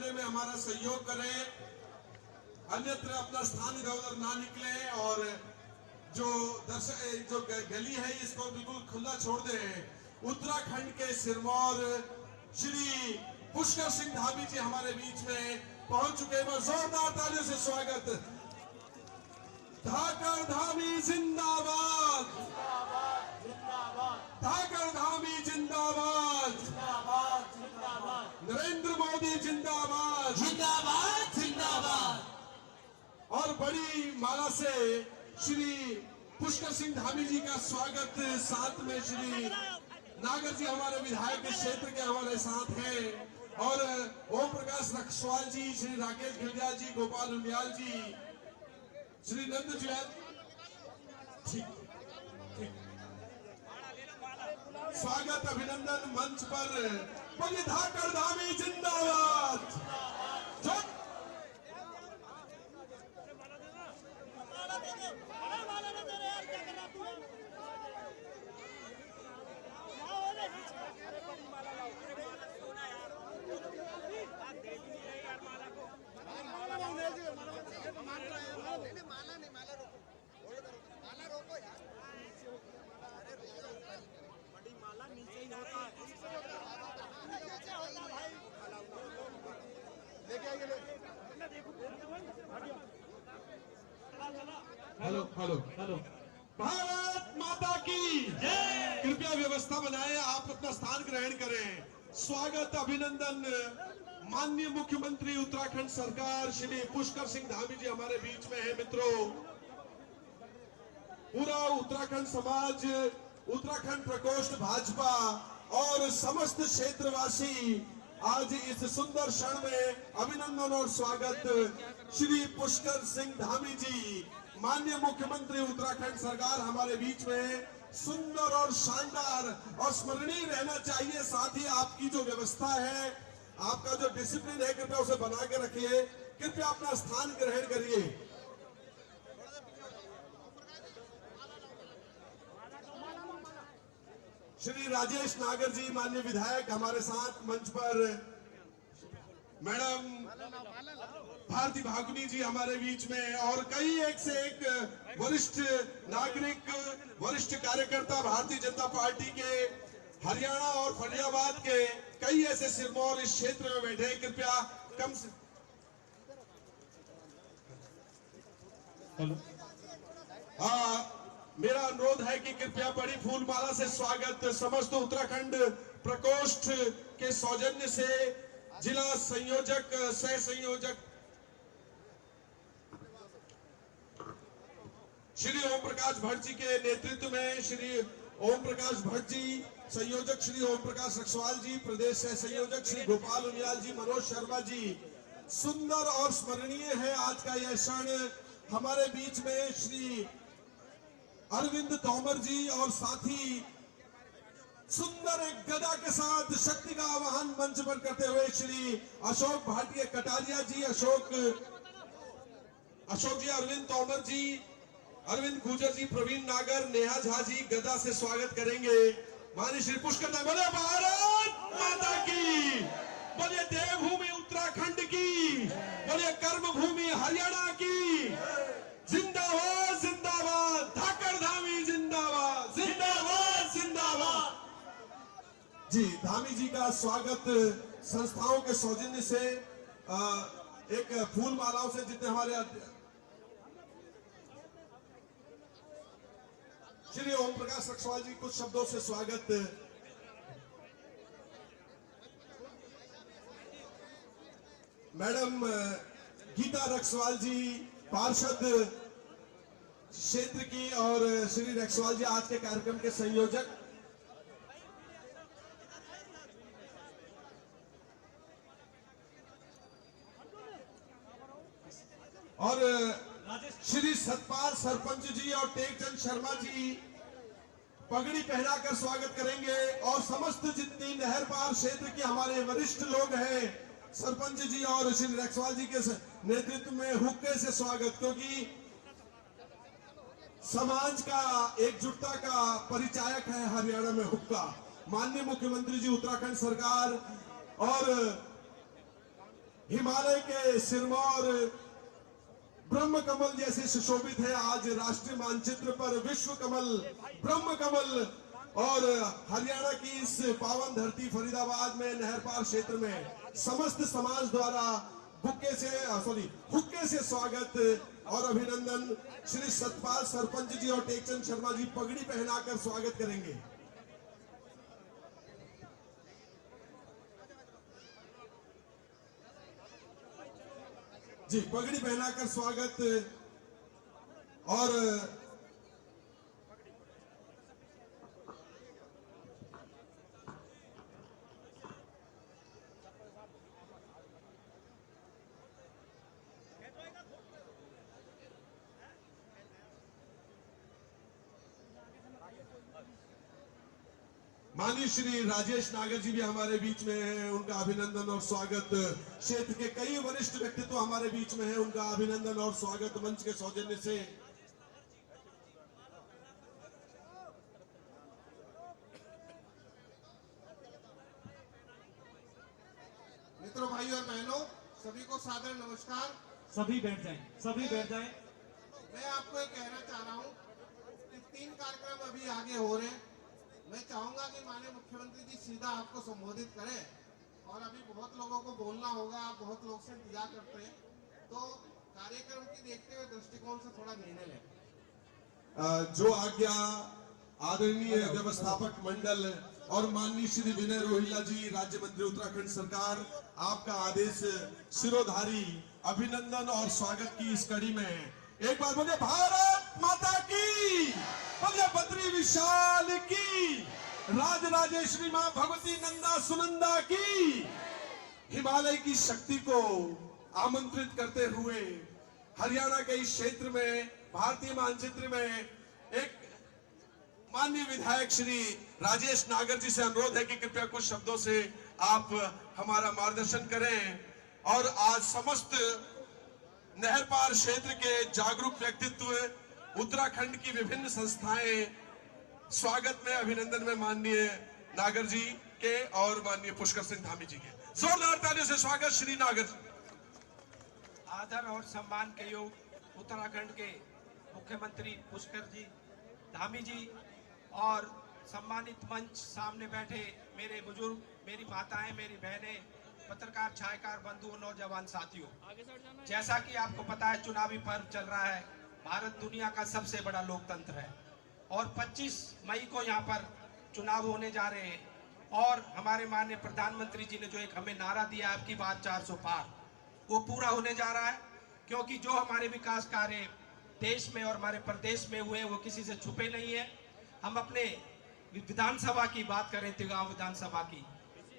बनाने में हमारा सहयोग करें, अन्यत्र अपना स्थान इधर उधर ना निकले और जो गली है इसको बिल्कुल खुला छोड़ दें। उत्तराखंड के सिरमौर श्री पुष्कर सिंह धामी जी हमारे बीच में पहुंच चुके हैं। जोरदार तालियों से स्वागत। धाकड़ धामी जिंदाबाद, धाकड़ धामी जिंदाबाद, नरेंद्र मोदी जिंदाबाद, जिंदाबाद जिंदाबाद। और बड़ी माला से श्री पुष्कर सिंह धामी जी का स्वागत। साथ में श्री नागर जी हमारे विधायक के क्षेत्र के हमारे साथ हैं और ओम प्रकाश रखसवाल जी, श्री राकेश गिरिया जी, गोपाल उनियाल जी, श्री नंद जी। ठीक ठीक, स्वागत अभिनंदन मंच पर। बोलिए धाकड़ धामी जिंदाबाद। Hello hello hello. भारत माता की जय। कृपया व्यवस्था बनाएं, आप अपना स्थान ग्रहण करें। स्वागत अभिनंदन माननीय मुख्यमंत्री उत्तराखंड सरकार श्री पुष्कर सिंह धामी जी हमारे बीच में है। मित्रों, पूरा उत्तराखंड समाज, उत्तराखंड प्रकोष्ठ भाजपा और समस्त क्षेत्रवासी आज इस सुंदर क्षण में अभिनंदन और स्वागत। श्री पुष्कर सिंह धामी जी माननीय मुख्यमंत्री उत्तराखंड सरकार हमारे बीच में सुंदर और शानदार और स्मरणीय रहना चाहिए। साथ ही आपकी जो व्यवस्था है, आपका जो डिसिप्लिन है, कृपया उसे बना के रखिए। कृपया अपना स्थान ग्रहण करिए। श्री राजेश नागर जी माननीय विधायक हमारे साथ मंच पर। मैडम भारती भागुनी जी हमारे बीच में और कई एक से एक वरिष्ठ नागरिक, वरिष्ठ कार्यकर्ता भारतीय जनता पार्टी के हरियाणा और फरीदाबाद के कई ऐसे सिरमौर इस क्षेत्र में बैठे। कृपया कम से मेरा अनुरोध है कि कृपया बड़ी फूलमाला से स्वागत। समस्त उत्तराखंड प्रकोष्ठ के सौजन्य से जिला संयोजक, सह संयोजक श्री ओम प्रकाश भट्ट जी के नेतृत्व में श्री ओम प्रकाश भट्ट जी, संयोजक श्री ओम प्रकाश रखसवाल जी, प्रदेश सह संयोजक श्री गोपाल उनियाल जी, मनोज शर्मा जी। सुंदर और स्मरणीय है आज का यह क्षण। हमारे बीच में श्री अरविंद तोमर जी और साथी सुंदर एक गदा के साथ शक्ति का आवाहन मंच पर करते हुए श्री अशोक भाटिया कटारिया जी, अशोक जी, अरविंद तोमर जी, अरविंद गुजर जी, प्रवीण नागर, नेहा झा जी गदा से स्वागत करेंगे। माननीय श्री पुष्कर धामी। बोले भारत माता की, बोलिए देवभूमि उत्तराखंड की, बोलिए कर्म भूमि हरियाणा की। जिंदाबाद जिंदाबाद, धाकड़ धामी जिंदाबाद, जिंदाबाद जिंदाबाद। जी, धामी जी का स्वागत संस्थाओं के सौजन्य से एक फूल मालाओं से जितने हमारे श्री ओम प्रकाश रखसवाल जी कुछ शब्दों से स्वागत। मैडम गीता रखसवाल जी पार्षद क्षेत्र की और श्री रखसवाल जी आज के कार्यक्रम के संयोजक। और श्री सतपाल सरपंच जी और टेकचंद शर्मा जी पगड़ी पहनाकर स्वागत करेंगे। और समस्त जितनी नहर पार क्षेत्र के हमारे वरिष्ठ लोग हैं, सरपंच जी और श्री रखसवाल जी के नेतृत्व में हुक्के से स्वागत, क्योंकि समाज का एकजुटता का परिचायक है हरियाणा में हुक्का। माननीय मुख्यमंत्री जी उत्तराखंड सरकार और हिमालय के सिरमौर ब्रह्म कमल जैसे सुशोभित है। आज राष्ट्रीय मानचित्र पर विश्व कमल, ब्रह्म कमल और हरियाणा की इस पावन धरती फरीदाबाद में नहर पार क्षेत्र में समस्त समाज द्वारा हुक्के से स्वागत और अभिनंदन। श्री सतपाल सरपंच जी और टेकचंद शर्मा जी पगड़ी पहनाकर स्वागत करेंगे। जी, पगड़ी पहनाकर स्वागत। और माननीय श्री राजेश नागर जी भी हमारे बीच में हैं, उनका अभिनंदन और स्वागत। क्षेत्र के कई वरिष्ठ व्यक्तित्व हमारे बीच में हैं, उनका अभिनंदन और स्वागत मंच के सौजन्य से। मित्रों, भाइयों और बहनों, सभी को सादर नमस्कार। सभी बैठ जाएं, सभी बैठ जाएं। मैं आपको ये कहना चाह रहा हूँ कि 3 कार्यक्रम अभी आगे हो रहे हैं। मैं चाहूंगा कि माननीय मुख्यमंत्री जी सीधा आपको संबोधित करें और अभी बहुत लोगों को बोलना होगा, आप बहुत लोग से इंतजार करते हैं, तो कार्यक्रम की देखते हुए दृष्टिकोण से थोड़ा निर्णय लें। जो आज्ञा आदरणीय व्यवस्थापक मंडल और माननीय श्री विनय रोहिला जी, राज्य मंत्री उत्तराखंड सरकार, आपका आदेश सिरोधारी। अभिनंदन और स्वागत की इस कड़ी में एक बार बोले भारत माता की, बोले बद्री विशाल की, राजराजेश्वरी मां भगवती नंदा सुनंदा की। हिमालय की शक्ति को आमंत्रित करते हुए हरियाणा के इस क्षेत्र में भारतीय मानचित्र में एक माननीय विधायक श्री राजेश नागर जी से अनुरोध है कि कृपया कुछ शब्दों से आप हमारा मार्गदर्शन करें। और आज समस्त नहर पार क्षेत्र के जागरूक व्यक्तित्व, उत्तराखंड की विभिन्न संस्थाएं स्वागत में, अभिनंदन में माननीय नागर जी के और माननीय पुष्कर सिंह धामी जी के जोरदार तालियों से स्वागत श्री नागर जी। आदर और सम्मान के योग उत्तराखंड के मुख्यमंत्री पुष्कर जी धामी जी और सम्मानित मंच सामने बैठे मेरे बुजुर्ग, मेरी माताएं, मेरी बहनें, पत्रकार, छायाकार बंधुओं, नौजवान साथियों, जैसा कि आपको पता है चुनावी पर्व चल रहा है। भारत दुनिया का सबसे बड़ा लोकतंत्र है और 25 मई को यहाँ पर चुनाव होने जा रहे हैं और हमारे माननीय प्रधानमंत्री जी ने जो एक हमें नारा दिया, आपकी बात 400 पार, वो पूरा होने जा रहा है। क्योंकि जो हमारे विकास कार्य देश में और हमारे प्रदेश में हुए वो किसी से छुपे नहीं है। हम अपने विधानसभा की बात करें, तिगांव विधानसभा की,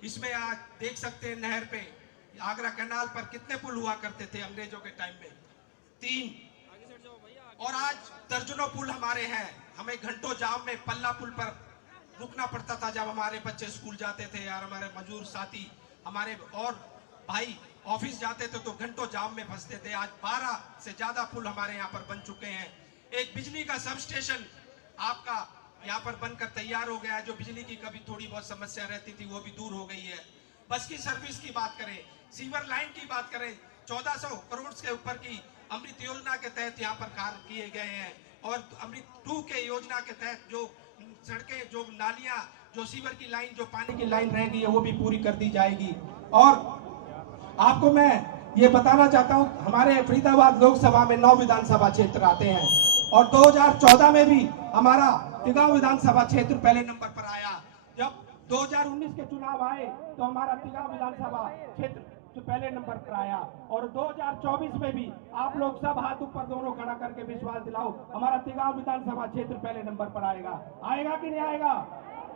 इसमें आज देख सकते हैं नहर पे आगरा कैनाल पर कितने पुल हुआ करते थे अंग्रेजों के टाइम में, 3, और आज दर्जनों पुल हमारे हैं। हमें घंटों जाम में पल्ला पुल पर रुकना पड़ता था जब हमारे बच्चे स्कूल जाते थे या हमारे मजदूर साथी, हमारे और भाई ऑफिस जाते थे तो घंटों जाम में फंसते थे। आज 12 से ज्यादा पुल हमारे यहाँ पर बन चुके हैं। एक बिजली का सब स्टेशन आपका यहाँ पर बनकर तैयार हो गया है, जो बिजली की कभी थोड़ी बहुत समस्या रहती थी वो भी दूर हो गई है। बस की सर्विस की बात करें, सीवर लाइन की बात करें, 1400 करोड़ के ऊपर की अमृत योजना के तहत यहाँ पर कार्य किए गए हैं और अमृत 2 के योजना के तहत जो सड़कें, जो नालियां, जो सीवर की लाइन, जो पानी की लाइन रह गई है वो भी पूरी कर दी जाएगी। और आपको मैं ये बताना चाहता हूँ, हमारे फरीदाबाद लोकसभा में 9 विधानसभा क्षेत्र आते हैं और 2014 में भी हमारा तिगांव विधानसभा क्षेत्र पहले नंबर पर आया। जब 2019 के चुनाव आए तो हमारा तिगांव विधानसभा क्षेत्र जो पहले नंबर पर आया और 2024 में भी आप लोग सब हाथ ऊपर दोनों खड़ा करके विश्वास दिलाओ, हमारा तिगांव विधानसभा क्षेत्र पहले नंबर पर आएगा। आएगा कि नहीं आएगा?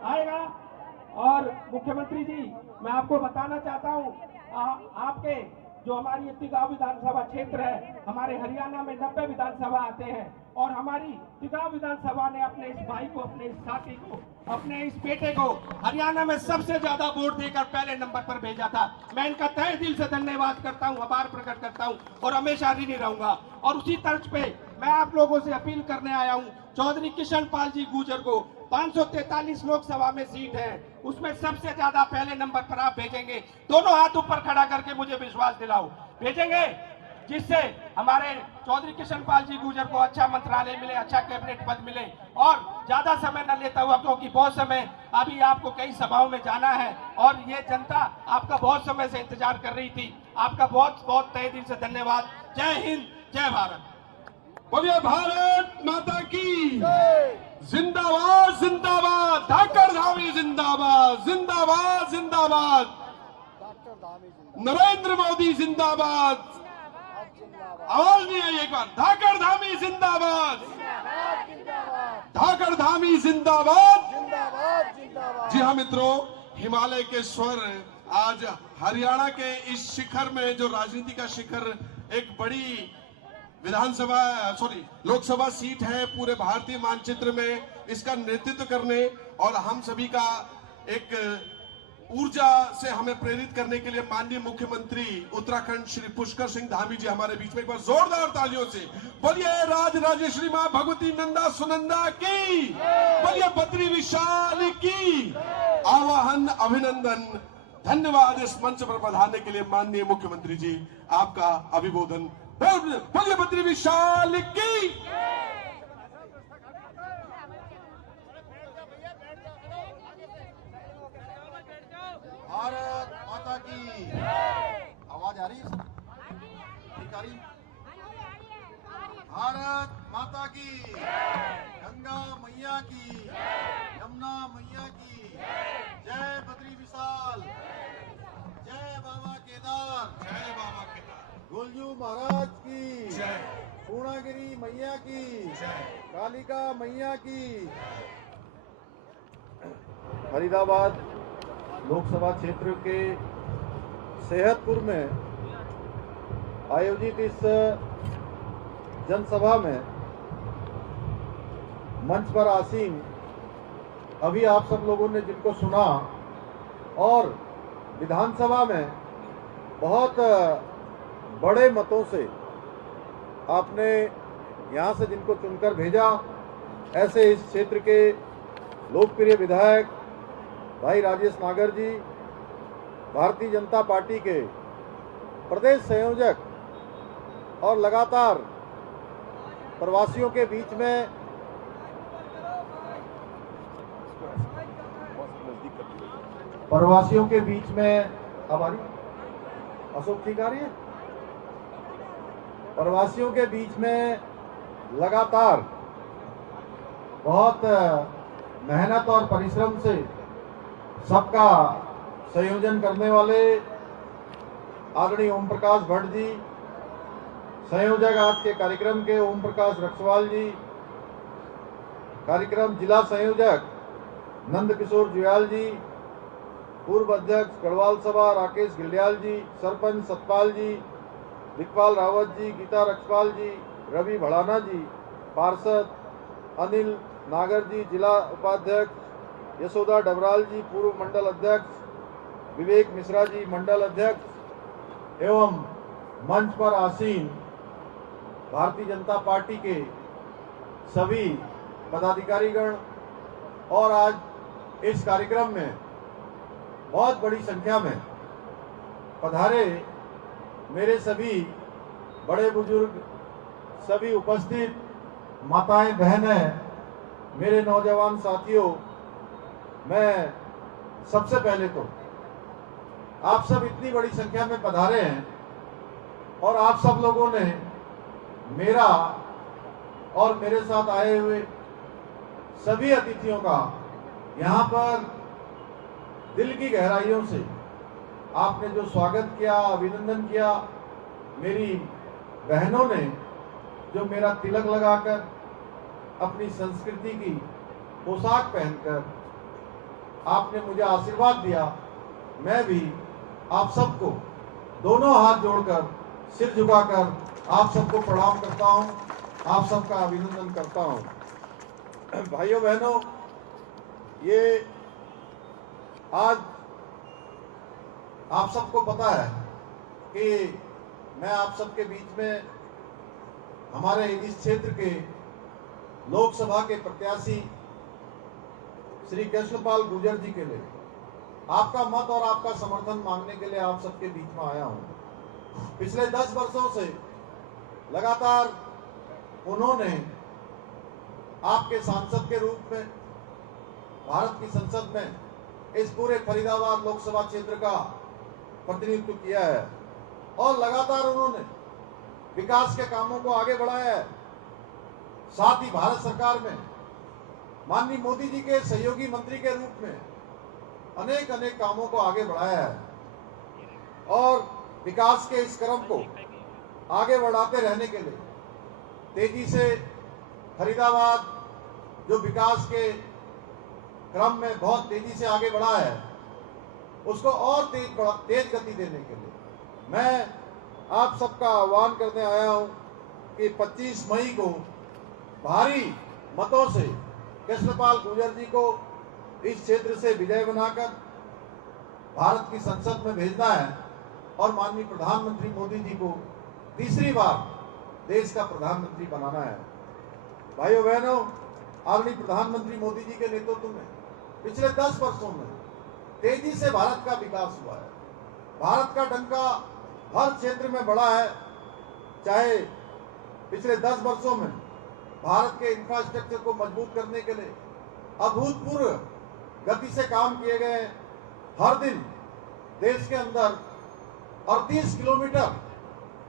आएगा। और मुख्यमंत्री जी, मैं आपको बताना चाहता हूँ, आपके जो हमारी तिगांव विधानसभा क्षेत्र है, हमारे हरियाणा में 90 विधानसभा आते हैं और हमारी तिगांव विधानसभा ने अपने इस भाई को, अपने इस साथी को, अपने इस बेटे को हरियाणा में सबसे ज्यादा वोट देकर पहले नंबर पर भेजा था। मैं इनका तहे दिल से धन्यवाद करता हूं, आभार प्रकट करता हूं और हमेशा ऋणी रहूंगा। और उसी तर्ज पे मैं आप लोगों से अपील करने आया हूं चौधरी किशन पाल जी गुर्जर को 543 लोकसभा में सीट है, उसमें सबसे ज्यादा पहले नंबर पर आप भेजेंगे। दोनों हाथ ऊपर खड़ा करके मुझे विश्वास दिलाओ, भेजेंगे, जिससे हमारे चौधरी किशनपाल जी गुर्जर को अच्छा मंत्रालय मिले, अच्छा कैबिनेट पद मिले। और ज्यादा समय न लेता हुआ, क्योंकि बहुत समय अभी आपको कई सभाओं में जाना है और ये जनता आपका बहुत समय से इंतजार कर रही थी। आपका बहुत बहुत तहे दिल से धन्यवाद। जय हिंद, जय भारत। बोलिए भारत माता की जिंदाबाद, जिंदाबाद, धाकड़ धामी जिंदाबाद, जिंदाबाद, जिंदाबाद, नरेंद्र मोदी जिंदाबाद। आवाज नहीं आई एक बार, धाकड़ धामी जिंदाबाद, धाकड़ धामी जिंदाबाद। जी हाँ मित्रों, हिमालय के स्वर आज हरियाणा के इस शिखर में, जो राजनीति का शिखर, एक बड़ी विधानसभा लोकसभा सीट है पूरे भारतीय मानचित्र में, इसका नेतृत्व करने और हम सभी का एक ऊर्जा से हमें प्रेरित करने के लिए माननीय मुख्यमंत्री उत्तराखंड श्री पुष्कर सिंह धामी जी हमारे बीच में। एक बार जोरदार तालियों से बोलिए राज राजेश्वरी मां भगवती नंदा सुनंदा की, बोलिए बद्री विशाल की। आवाहन, अभिनंदन, धन्यवाद इस मंच पर पधारने के लिए माननीय मुख्यमंत्री जी, आपका अभिवादन। बोलिए बद्री विशाल की। भारत माता की आवाज आ रही है? ठीक आ रही? भारत माता की, गंगा मैया की, यमुना मैया की जय। बद्री विशाल, जय बाबा केदार, जय बाबा केदार, गोलजू महाराज की जय, पूर्णागिरी मैया की जय, कालिका मैया की। फरीदाबाद लोकसभा क्षेत्र के सेहतपुर में आयोजित इस जनसभा में मंच पर आसीन अभी आप सब लोगों ने जिनको सुना, और विधानसभा में बहुत बड़े मतों से आपने यहाँ से जिनको चुनकर भेजा, ऐसे इस क्षेत्र के लोकप्रिय विधायक भाई राजेश नागर जी, भारतीय जनता पार्टी के प्रदेश संयोजक, और लगातार प्रवासियों के बीच में अब आ रही अशोक, ठीक आ रही है? प्रवासियों के बीच में लगातार बहुत मेहनत और परिश्रम से सबका संयोजन करने वाले आदरणीय ओम प्रकाश भट्ट जी, संयोजक आज के कार्यक्रम के ओम प्रकाश रक्षवाल जी, कार्यक्रम जिला संयोजक नंद किशोर जुयाल जी, पूर्व अध्यक्ष गढ़वाल सभा राकेश गिल्डियाल जी, सरपंच सतपाल जी, दिखपाल रावत जी, गीता रक्षपाल जी, रवि भड़ाना जी, पार्षद अनिल नागर जी, जिला उपाध्यक्ष यशोदा डबराल जी, पूर्व मंडल अध्यक्ष विवेक मिश्रा जी, मंडल अध्यक्ष, एवं मंच पर आसीन भारतीय जनता पार्टी के सभी पदाधिकारीगण, और आज इस कार्यक्रम में बहुत बड़ी संख्या में पधारे मेरे सभी बड़े बुजुर्ग, सभी उपस्थित माताएं, बहनें, मेरे नौजवान साथियों, मैं सबसे पहले तो आप सब इतनी बड़ी संख्या में पधारे हैं और आप सब लोगों ने मेरा और मेरे साथ आए हुए सभी अतिथियों का यहाँ पर दिल की गहराइयों से आपने जो स्वागत किया, अभिनंदन किया, मेरी बहनों ने जो मेरा तिलक लगाकर अपनी संस्कृति की पोशाक पहनकर आपने मुझे आशीर्वाद दिया, मैं भी आप सबको दोनों हाथ जोड़कर, सिर झुकाकर आप सबको प्रणाम करता हूं, आप सबका अभिनंदन करता हूं। भाइयों बहनों, ये आज आप सबको पता है कि मैं आप सबके बीच में हमारे इस क्षेत्र के लोकसभा के प्रत्याशी श्री कृष्णपाल गुर्जर जी के लिए आपका मत और आपका समर्थन मांगने के लिए आप सबके बीच में आया हूं। पिछले 10 वर्षों से लगातार उन्होंने आपके सांसद के रूप में भारत की संसद में इस पूरे फरीदाबाद लोकसभा क्षेत्र का प्रतिनिधित्व किया है और लगातार उन्होंने विकास के कामों को आगे बढ़ाया है। साथ ही भारत सरकार में माननीय मोदी जी के सहयोगी मंत्री के रूप में अनेक कामों को आगे बढ़ाया है और विकास के इस क्रम को आगे बढ़ाते रहने के लिए तेजी से फरीदाबाद जो विकास के क्रम में बहुत तेजी से आगे बढ़ा है उसको और तेज गति देने के लिए मैं आप सबका आह्वान करने आया हूं कि 25 मई को भारी मतों से कृष्णपाल गुर्जर जी को इस क्षेत्र से विजय बनाकर भारत की संसद में भेजना है और माननीय प्रधानमंत्री मोदी जी को तीसरी बार देश का प्रधानमंत्री बनाना है। भाइयों बहनों, आदरणीय प्रधानमंत्री मोदी जी के नेतृत्व में पिछले 10 वर्षों में तेजी से भारत का विकास हुआ है। भारत का डंका हर क्षेत्र में बढ़ा है। चाहे पिछले 10 वर्षों में भारत के इंफ्रास्ट्रक्चर को मजबूत करने के लिए अभूतपूर्व गति से काम किए गए। हर दिन देश के अंदर 38 किलोमीटर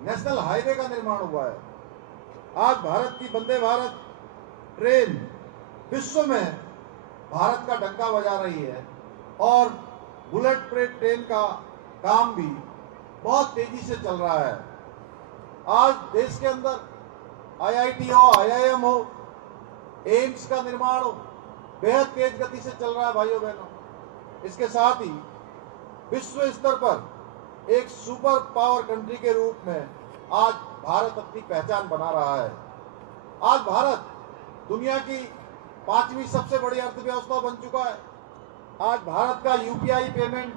नेशनल हाईवे का निर्माण हुआ है। आज भारत की वंदे भारत ट्रेन विश्व में भारत का डंका बजा रही है और बुलेट ट्रेन का काम भी बहुत तेजी से चल रहा है। आज देश के अंदर IIT हो, IIM हो, एम्स का निर्माण हो, बेहद तेज गति से चल रहा है। भाइयों बहनों, इसके साथ ही विश्व स्तर पर एक सुपर पावर कंट्री के रूप में आज भारत अपनी पहचान बना रहा है। आज भारत दुनिया की 5वीं सबसे बड़ी अर्थव्यवस्था बन चुका है। आज भारत का UPI पेमेंट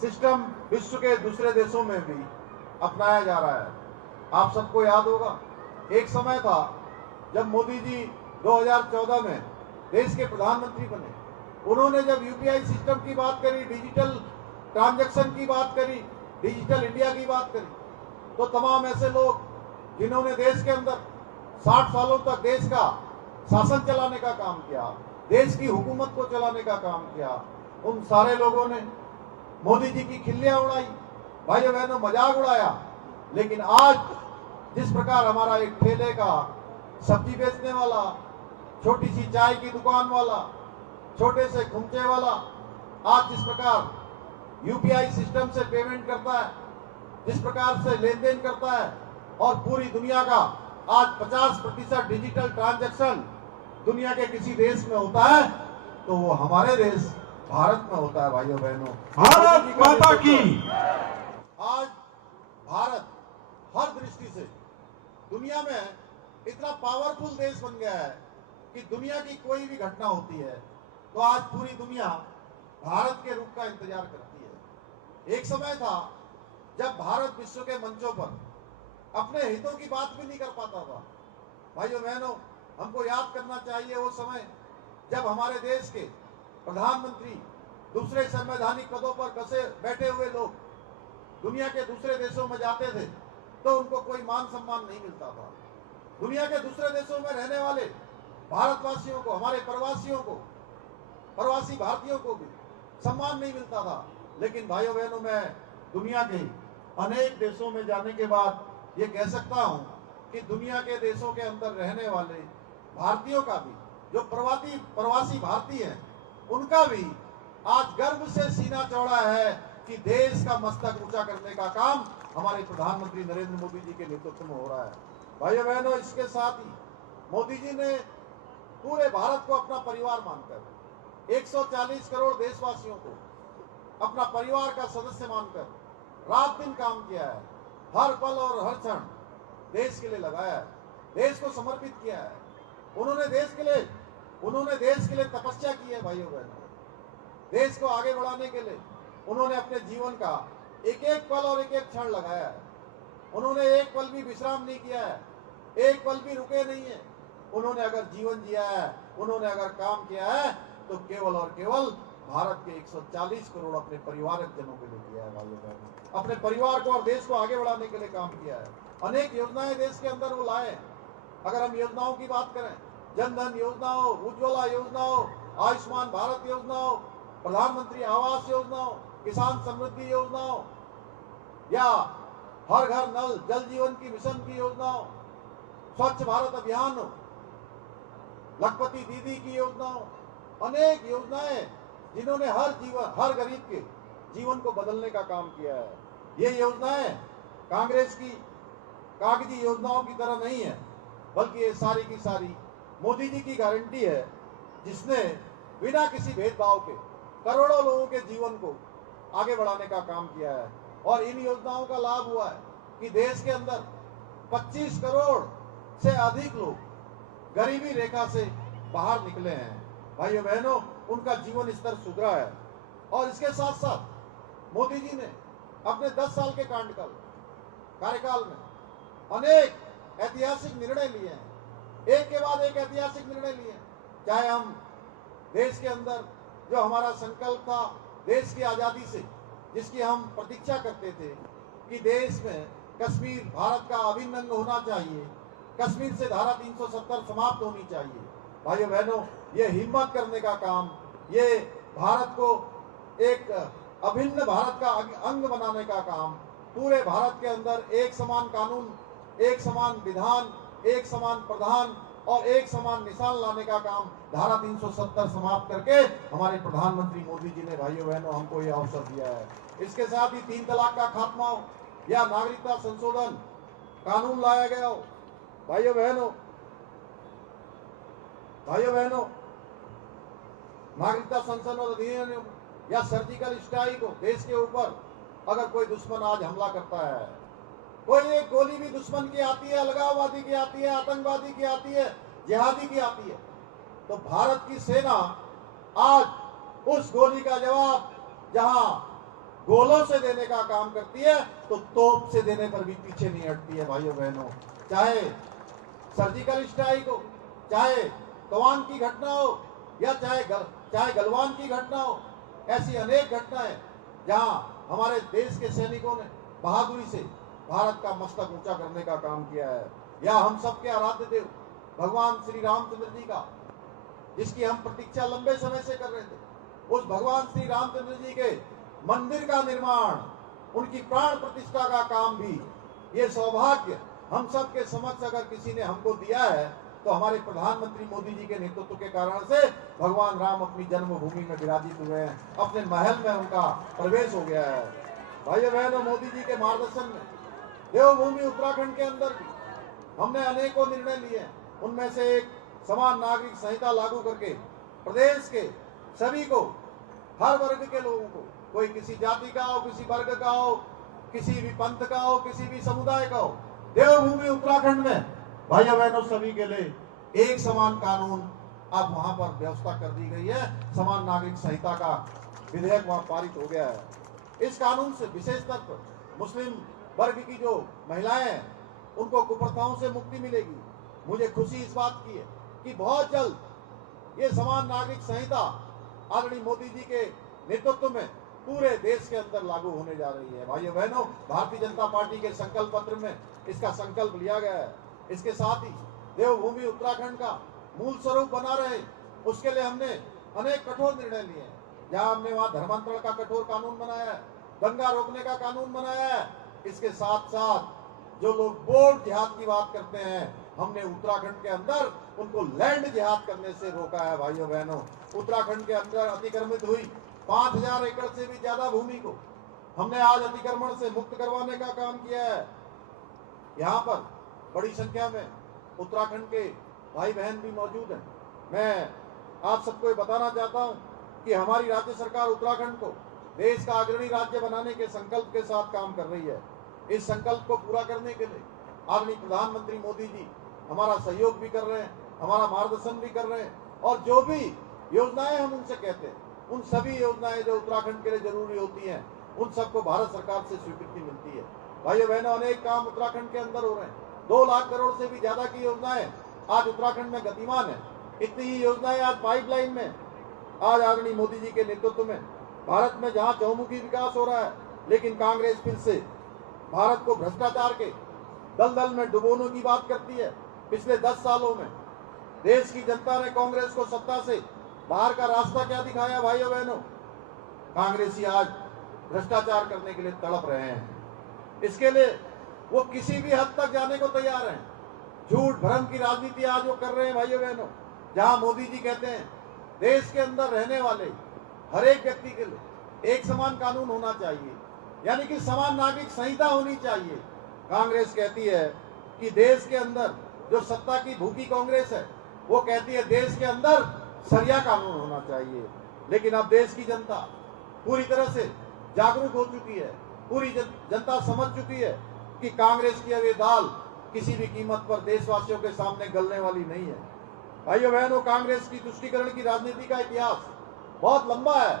सिस्टम विश्व के दूसरे देशों में भी अपनाया जा रहा है। आप सबको याद होगा, एक समय था जब मोदी जी 2014 में देश के प्रधानमंत्री बने, उन्होंने जब UPI सिस्टम की बात करी, डिजिटल ट्रांजैक्शन की बात करी, डिजिटल इंडिया की बात करी, तो तमाम ऐसे लोग जिन्होंने देश के अंदर 60 सालों तक देश का शासन चलाने का काम किया, देश की हुकूमत को चलाने का काम किया, उन सारे लोगों ने मोदी जी की खिल्लियां उड़ाई, भाइयों बहनों मजाक उड़ाया। लेकिन आज जिस प्रकार हमारा एक ठेले का सब्जी बेचने वाला, छोटी सी चाय की दुकान वाला, छोटे से खुमचे वाला आज जिस प्रकार UPI सिस्टम से पेमेंट करता है, जिस प्रकार से लेन देन करता है और पूरी दुनिया का आज 50% डिजिटल ट्रांजैक्शन दुनिया के किसी देश में होता है तो वो हमारे देश भारत में होता है। भाइयों बहनों, भारत माता की। आज भारत हर दृष्टि से दुनिया में इतना पावरफुल देश बन गया है कि दुनिया की कोई भी घटना होती है तो आज पूरी दुनिया भारत के रुख का इंतजार करती है। एक समय था जब भारत विश्व के मंचों पर अपने हितों की बात भी नहीं कर पाता था। भाइयों बहनों, हमको याद करना चाहिए वो समय जब हमारे देश के प्रधानमंत्री दूसरे संवैधानिक पदों पर बसे बैठे हुए लोग दुनिया के दूसरे देशों में जाते थे तो उनको कोई मान सम्मान नहीं मिलता था। दुनिया के दूसरे देशों में रहने वाले भारतवासियों को, हमारे प्रवासियों को, प्रवासी भारतीयों को भी सम्मान नहीं मिलता था। लेकिन भाइयों बहनों, मैं दुनिया के अनेक देशों में जाने के बाद ये कह सकता हूं कि दुनिया के देशों के अंदर रहने वाले भारतीयों का भी, जो प्रवासी भारतीय हैं, उनका भी आज गर्व से सीना चौड़ा है कि देश का मस्तक ऊंचा करने का काम हमारे प्रधानमंत्री नरेंद्र मोदी जी के नेतृत्व में हो रहा है। भाइयों बहनों, इसके साथ ही मोदी जी ने पूरे भारत को अपना परिवार मानकर 140 करोड़ देशवासियों को अपना परिवार का सदस्य मानकर रात दिन काम किया है। हर पल और हर क्षण देश के लिए लगाया है, देश को समर्पित किया है। उन्होंने देश के लिए तपस्या की है। भाइयों बहनों, देश को आगे बढ़ाने के लिए उन्होंने अपने जीवन का एक एक पल और एक एक क्षण लगाया है। उन्होंने एक पल भी विश्राम नहीं किया है, एक पल भी रुके नहीं है। उन्होंने अगर जीवन जिया है, उन्होंने अगर काम किया है, तो केवल और केवल भारत के 140 करोड़ अपने परिवारक जनों के लिए किया है भाइयों बहनों। अपने परिवार को और देश को आगे बढ़ाने के लिए काम किया है। अनेक योजनाएं देश के अंदर वो लाए। अगर हम योजनाओं की बात करें, जन धन योजना हो, उज्ज्वला योजना हो, आयुष्मान भारत योजना हो, प्रधानमंत्री आवास योजना हो, किसान समृद्धि योजना हो, या हर घर नल जल जीवन की मिशन की योजना हो, स्वच्छ भारत अभियान हो, लखपति दीदी की योजना हो, अनेक योजनाएं जिन्होंने हर गरीब के जीवन को बदलने का काम किया है। ये योजनाएं कांग्रेस की कागजी योजनाओं की तरह नहीं है, बल्कि ये सारी की सारी मोदी जी की गारंटी है, जिसने बिना किसी भेदभाव के करोड़ों लोगों के जीवन को आगे बढ़ाने का काम किया है। और इन योजनाओं का लाभ हुआ है कि देश के अंदर 25 करोड़ से अधिक लोग गरीबी रेखा से बाहर निकले हैं। भाइयों बहनों, उनका जीवन स्तर सुधरा है। और इसके साथ साथ मोदी जी ने अपने 10 साल के कार्यकाल में अनेक ऐतिहासिक निर्णय लिए हैं, एक के बाद एक ऐतिहासिक निर्णय लिए हैं। चाहे हम देश के अंदर जो हमारा संकल्प था देश की आजादी से, जिसकी हम प्रतीक्षा करते थे कि देश में कश्मीर भारत का अभिन्न अंग होना चाहिए, कश्मीर से धारा 370 समाप्त होनी चाहिए। भाइयों बहनों, ये हिम्मत करने का काम, ये भारत को एक अभिन्न भारत का अंग बनाने का काम, पूरे भारत के अंदर एक समान कानून, एक समान विधान, एक समान प्रधान और एक समान निशान लाने का काम धारा 370 समाप्त करके हमारे प्रधानमंत्री मोदी जी ने भाइयों बहनों हमको ये अवसर दिया है। इसके साथ ही 3 तलाक का खात्मा हो या नागरिकता संशोधन कानून लाया गया हो। भाइयों बहनों, नागरिकता संशोधन अधिनियम या सर्जिकल स्ट्राइक हो, देश के ऊपर अगर कोई दुश्मन आज हमला करता है, कोई एक गोली भी दुश्मन की आती है, अलगाववादी की आती है, आतंकवादी की आती है, जिहादी की आती है, तो भारत की सेना आज उस गोली का जवाब जहां गोलों से देने का काम करती है, तो तोप से देने पर भी पीछे नहीं हटती है। भाइयों बहनों, चाहे सर्जिकल स्ट्राइक हो, चाहे तवान की घटना हो या चाहे गलवान की घटना हो, ऐसी अनेक घटनाएं जहां हमारे देश के सैनिकों ने बहादुरी से भारत का मस्तक ऊंचा करने का काम किया है। या हम सबके आराध्य देव भगवान श्री रामचंद्र जी का, जिसकी हम प्रतीक्षा लंबे समय से कर रहे थे, उस भगवान श्री रामचंद्र जी के मंदिर का निर्माण, उनकी प्राण प्रतिष्ठा का काम भी, ये सौभाग्य हम सब के समक्ष अगर किसी ने हमको दिया है, तो हमारे प्रधानमंत्री मोदी जी के नेतृत्व के कारण से भगवान राम अपनी जन्मभूमि में विराजित हुए हैं, अपने महल में उनका प्रवेश हो गया है। भाइयों बहनों, मोदी जी के मार्गदर्शन में देवभूमि उत्तराखंड के अंदर भी हमने अनेकों निर्णय लिए। उनमें से एक समान नागरिक संहिता लागू करके प्रदेश के सभी को, हर वर्ग के लोगों को, कोई किसी जाति का हो, किसी वर्ग का हो, किसी भी पंथ का हो, किसी भी समुदाय का हो, देवभूमि उत्तराखंड में भाइयों बहनों सभी के लिए एक समान कानून अब वहां पर व्यवस्था कर दी गई है। समान नागरिक संहिता का विधेयक वहां पारित हो गया है। इस कानून से विशेषतर पर मुस्लिम वर्ग की जो महिलाएं हैं, उनको कुप्रथाओं से मुक्ति मिलेगी। मुझे खुशी इस बात की है कि बहुत जल्द ये समान नागरिक संहिता आदरणीय मोदी जी के नेतृत्व में पूरे देश के अंदर लागू होने जा रही है। भाइयों बहनों, भारतीय जनता पार्टी के संकल्प पत्र में इसका संकल्प लिया गया है। इसके साथ ही देवभूमि उत्तराखंड का मूल स्वरूप बना रहे, उसके लिए हमने अनेक कठोर निर्णय लिए हैं। जहां हमने वहां धर्मांतरण का कठोर कानून बनाया है, दंगा रोकने का कानून बनाया है। इसके साथ साथ जो लोग बोर्ड जिहाद की बात करते हैं, हमने उत्तराखंड के अंदर उनको लैंड जिहाद करने से रोका है। भाइयों बहनों, उत्तराखंड के अंदर अतिक्रमित हुई 5000 एकड़ से भी ज्यादा भूमि को हमने आज अतिक्रमण से मुक्त करवाने का काम किया है। यहाँ पर बड़ी संख्या में उत्तराखंड के भाई बहन भी मौजूद हैं। मैं आप सबको ये बताना चाहता हूँ कि हमारी राज्य सरकार उत्तराखंड को देश का अग्रणी राज्य बनाने के संकल्प के साथ काम कर रही है। इस संकल्प को पूरा करने के लिए आदरणीय प्रधानमंत्री मोदी जी हमारा सहयोग भी कर रहे हैं, हमारा मार्गदर्शन भी कर रहे हैं, और जो भी योजनाएं हम उनसे कहते हैं, उन सभी योजनाएं जो उत्तराखंड के लिए जरूरी होती हैं, उन सबको भारत सरकार से स्वीकृति मिलती है। भाइयों बहनों, अनेक काम उत्तराखंड के अंदर हो रहे हैं। 2 लाख करोड़ से भी ज्यादा की योजनाएं आज उत्तराखंड में गतिमान है। इतनी ही योजनाएं आज पाइपलाइन में। आज आदरणीय मोदी जी के नेतृत्व में भारत में जहां चहुमुखी विकास हो रहा है, लेकिन कांग्रेस फिर से भारत को भ्रष्टाचार के दलदल में डुबोने की बात करती है। पिछले 10 सालों में देश की जनता ने कांग्रेस को सत्ता से बाहर का रास्ता क्या दिखाया भाइयों बहनों? कांग्रेसी आज भ्रष्टाचार करने के लिए तड़प रहे हैं। इसके लिए वो किसी भी हद तक जाने को तैयार हैं। झूठ भ्रम की राजनीति आज वो कर रहे हैं भाइयों बहनों। जहां मोदी जी कहते हैं देश के अंदर रहने वाले हर एक व्यक्ति के लिए एक समान कानून होना चाहिए, यानी कि समान नागरिक संहिता होनी चाहिए। कांग्रेस कहती है कि देश के अंदर जो सत्ता की भूखी कांग्रेस है वो कहती है देश के अंदर सरिया कानून होना चाहिए। लेकिन अब देश की जनता पूरी तरह से जागरूक हो चुकी है। पूरी जनता समझ चुकी है कि कांग्रेस की अब ये दाल किसी भी कीमत पर देशवासियों के सामने गलने वाली नहीं है। भाइयों बहनों, कांग्रेस की तुष्टीकरण की राजनीति का इतिहास बहुत लंबा है।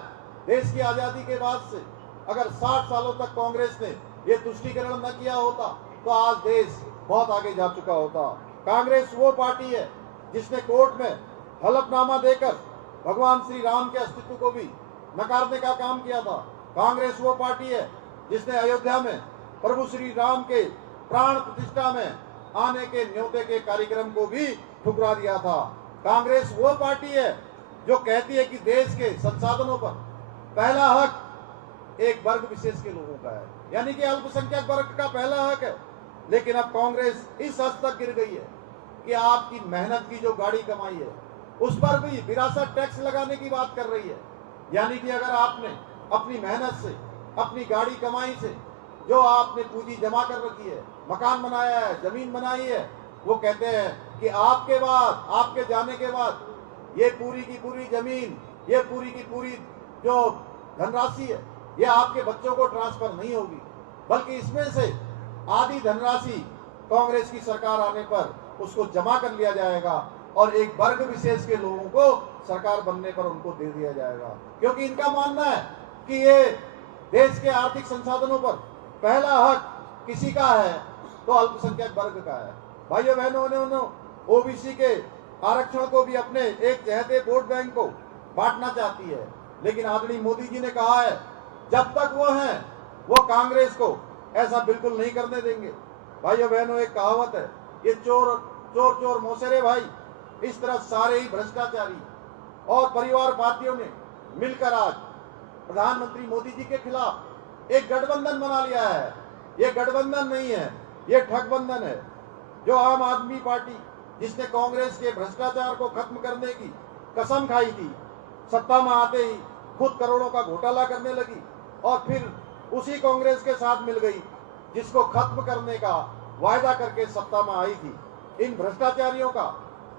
देश की आजादी के बाद से अगर 60 सालों तक कांग्रेस ने ये तुष्टीकरण न किया होता तो आज देश बहुत आगे जा चुका होता। कांग्रेस वो पार्टी है जिसने कोर्ट में हलफनामा देकर भगवान श्री राम के अस्तित्व को भी नकारने का काम किया था। कांग्रेस वो पार्टी है जिसने अयोध्या में प्रभु श्री राम के प्राण प्रतिष्ठा में आने के न्योते के कार्यक्रम को भी ठुकरा दिया था। कांग्रेस वो पार्टी है जो कहती है कि देश के संसाधनों पर पहला हक एक वर्ग विशेष के लोगों का है, यानी कि अल्पसंख्यक वर्ग का पहला हक है। लेकिन अब कांग्रेस इस हद तक गिर गई है कि आपकी मेहनत की जो गाड़ी कमाई है उस पर भी विरासत टैक्स लगाने की बात कर रही है। यानी कि अगर आपने अपनी मेहनत से, अपनी गाड़ी कमाई से जो आपने पूंजी जमा कर रखी है, मकान बनाया है, जमीन बनाई है, वो कहते हैं कि आपके बाद, आपके जाने के बाद ये पूरी की पूरी जमीन, ये पूरी की पूरी जो धनराशि है, ये आपके बच्चों को ट्रांसफर नहीं होगी, बल्कि इसमें से आधी धनराशि कांग्रेस की सरकार आने पर उसको जमा कर लिया जाएगा और एक वर्ग विशेष के लोगों को सरकार बनने पर उनको दे दिया जाएगा। क्योंकि इनका मानना है कि ये देश के आर्थिक संसाधनों पर पहला हक किसी का है तो अल्पसंख्यक वर्ग का है। भाइयों बहनों, उन्होंने ओबीसी के आरक्षण को भी अपने एक चहेते वोट बैंक को बांटना चाहती है। लेकिन आदरणीय मोदी जी ने कहा है जब तक वो हैं वो कांग्रेस को ऐसा बिल्कुल नहीं करने देंगे। भाइयों बहनों, एक कहावत है, ये चोर चोर चोर मौसेरे भाई। इस तरह सारे ही भ्रष्टाचारी और परिवारवादियों ने मिलकर आज प्रधानमंत्री मोदी जी के खिलाफ एक गठबंधन बना लिया है। ये गठबंधन नहीं है, ये ठगबंधन है। जो आम आदमी पार्टी जिसने कांग्रेस के भ्रष्टाचार को खत्म करने की कसम खाई थी, सत्ता में आते ही खुद करोड़ों का घोटाला करने लगी और फिर उसी कांग्रेस के साथ मिल गई जिसको खत्म करने का वायदा करके सत्ता में आई थी। इन भ्रष्टाचारियों का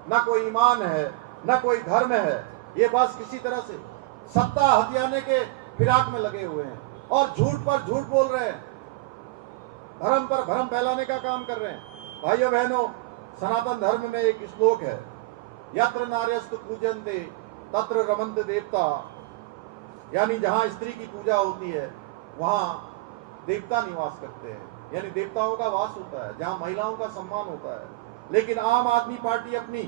न कोई ईमान है, न कोई धर्म है। ये बस किसी तरह से सत्ता हथियाने के फिराक में लगे हुए हैं और झूठ पर झूठ बोल रहे हैं, धर्म पर भ्रम फैलाने का काम कर रहे हैं। भाइयों बहनों, सनातन धर्म में एक श्लोक है, यत्र नार्यस्तु पूजन्ते तत्र रमन्ते देवता, यानी जहां स्त्री की पूजा होती है वहां देवता निवास करते हैं, यानी देवताओं का वास होता है, जहां महिलाओं का सम्मान होता है। लेकिन आम आदमी पार्टी अपनी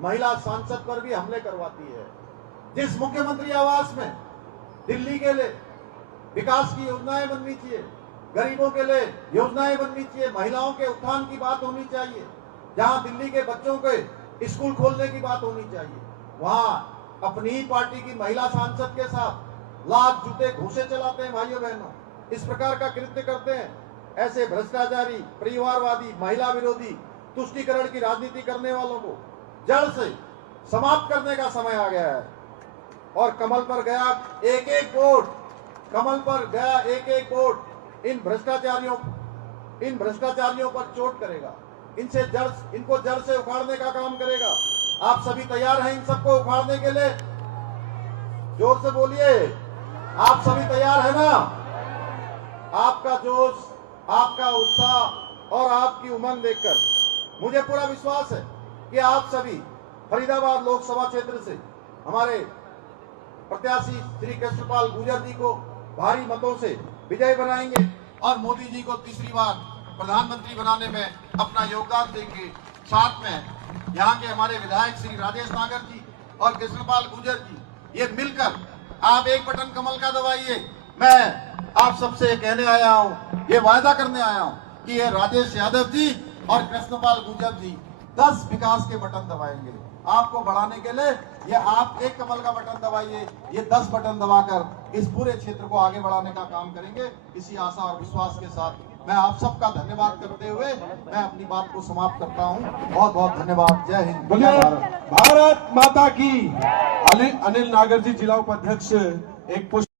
महिला सांसद पर भी हमले करवाती है। जिस मुख्यमंत्री आवास में दिल्ली के लिए विकास की योजनाएं बननी चाहिए, गरीबों के लिए योजनाएं बननी चाहिए, महिलाओं के उत्थान की बात होनी चाहिए, जहां दिल्ली के बच्चों के स्कूल खोलने की बात होनी चाहिए, वहां अपनी ही पार्टी की महिला सांसद के साथ लाख जूते घूसे चलाते हैं। भाइयों बहनों, इस प्रकार का कृत्य करते हैं। ऐसे भ्रष्टाचारी, परिवारवादी, महिला विरोधी, तुष्टीकरण की राजनीति करने वालों को जड़ से समाप्त करने का समय आ गया है। और कमल पर गया एक एक वोट, कमल पर गया एक एक वोट इन भ्रष्टाचारियों पर चोट करेगा, इनको जड़ से उखाड़ने का काम करेगा। आप सभी तैयार हैं इन सबको उखाड़ने के लिए? जोर से बोलिए, आप सभी तैयार हैं ना? आपका जोश, आपका उत्साह और आपकी उमंग देखकर मुझे पूरा विश्वास है कि आप सभी फरीदाबाद लोकसभा क्षेत्र से हमारे प्रत्याशी श्री कृष्णपाल गुर्जर जी को भारी मतों से विजय बनाएंगे और मोदी जी को तीसरी बार प्रधानमंत्री बनाने में अपना योगदान देंगे। साथ में यहाँ के हमारे विधायक श्री राजेश नागर जी और कृष्णपाल गुर्जर जी, ये मिलकर आप एक बटन कमल का दबाइए। मैं आप सबसे ये कहने आया हूँ, ये वायदा करने आया हूँ कि ये राजेश यादव जी और कृष्णपाल गुर्जर जी 10 विकास के बटन दबाएंगे। आपको बढ़ाने के लिए ये आप एक कमल का बटन दबाइए, ये 10 बटन दबाकर इस पूरे क्षेत्र को आगे बढ़ाने का काम करेंगे। इसी आशा और विश्वास के साथ मैं आप सबका धन्यवाद करते हुए मैं अपनी बात को समाप्त करता हूँ। बहुत बहुत धन्यवाद। जय हिंद, बोलिए जय भारत। भारत माता की। अनिल नागर जी, जिला उपाध्यक्ष, एक पुष्प